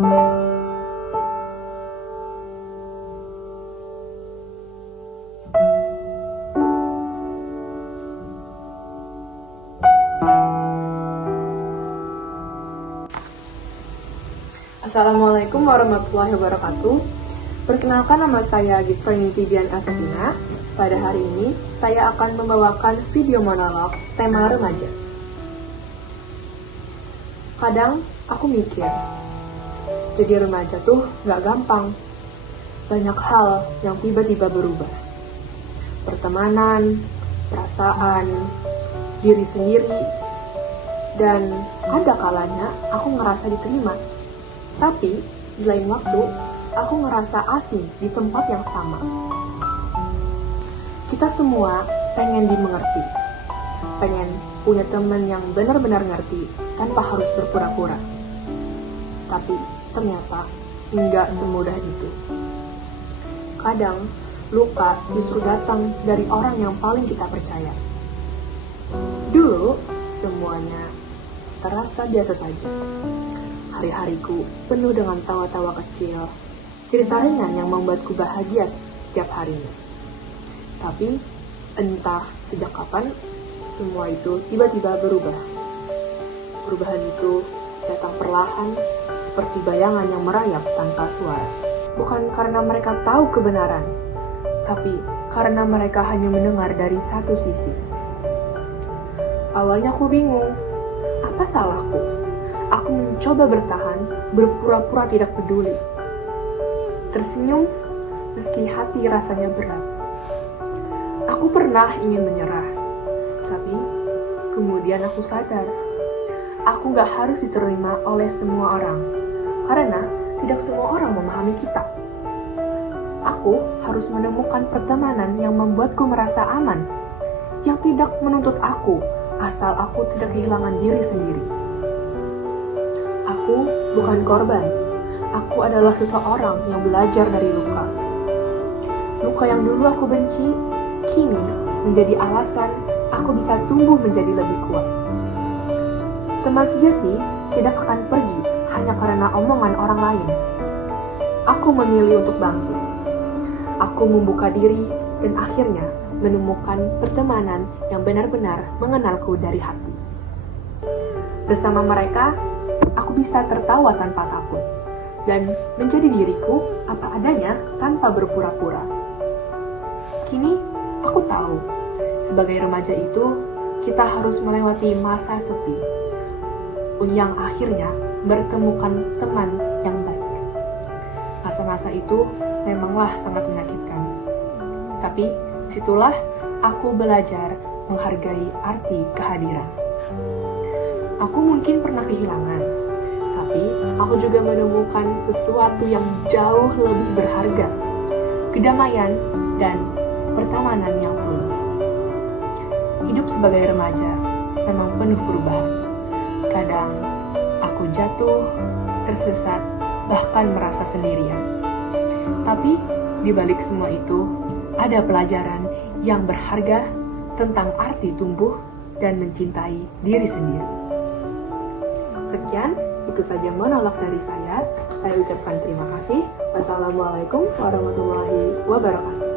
Assalamualaikum warahmatullahi wabarakatuh. Perkenalkan, nama saya Gifrani Tidian Asafina. Pada hari ini, saya akan membawakan video monolog tema remaja. Kadang aku mikir, jadi remaja tuh gak gampang. Banyak hal yang tiba-tiba berubah. Pertemanan, perasaan, diri sendiri, dan ada kalanya aku ngerasa diterima. Tapi, di lain waktu, aku ngerasa asing di tempat yang sama. Kita semua pengen dimengerti. Pengen punya teman yang benar-benar ngerti tanpa harus berpura-pura. Tapi, ternyata nggak semudah itu. Kadang, luka justru datang dari orang yang paling kita percaya. Dulu, semuanya terasa biasa saja. Hari-hariku penuh dengan tawa-tawa kecil, cerita ringan yang membuatku bahagia setiap harinya. Tapi, entah sejak kapan, semua itu tiba-tiba berubah. Perubahan itu datang perlahan, seperti bayangan yang merayap tanpa suara. Bukan karena mereka tahu kebenaran, tapi karena mereka hanya mendengar dari satu sisi. Awalnya aku bingung, apa salahku? Aku mencoba bertahan, berpura-pura tidak peduli. Tersenyum, meski hati rasanya berat. Aku pernah ingin menyerah, tapi kemudian aku sadar, aku gak harus diterima oleh semua orang, karena tidak semua orang memahami kita. Aku harus menemukan pertemanan yang membuatku merasa aman, yang tidak menuntut aku, asal aku tidak kehilangan diri sendiri. Aku bukan korban. Aku adalah seseorang yang belajar dari luka. Luka yang dulu aku benci, kini menjadi alasan aku bisa tumbuh menjadi lebih kuat. Teman sejati tidak akan pergi hanya karena omongan orang lain. Aku memilih untuk bangkit. Aku membuka diri dan akhirnya menemukan pertemanan yang benar-benar mengenalku dari hati. Bersama mereka, aku bisa tertawa tanpa takut dan menjadi diriku apa adanya tanpa berpura-pura. Kini aku tahu, sebagai remaja itu kita harus melewati masa sepi yang akhirnya bertemukan teman yang baik. Masa-masa itu memanglah sangat menyakitkan. Tapi situlah aku belajar menghargai arti kehadiran. Aku mungkin pernah kehilangan, tapi aku juga menemukan sesuatu yang jauh lebih berharga, kedamaian dan pertemanan yang tulus. Hidup sebagai remaja memang penuh perubahan. Kadang aku jatuh, tersesat, bahkan merasa sendirian. Tapi di balik semua itu, ada pelajaran yang berharga tentang arti tumbuh dan mencintai diri sendiri. Sekian, itu saja monolog dari saya. Saya ucapkan terima kasih. Wassalamualaikum warahmatullahi wabarakatuh.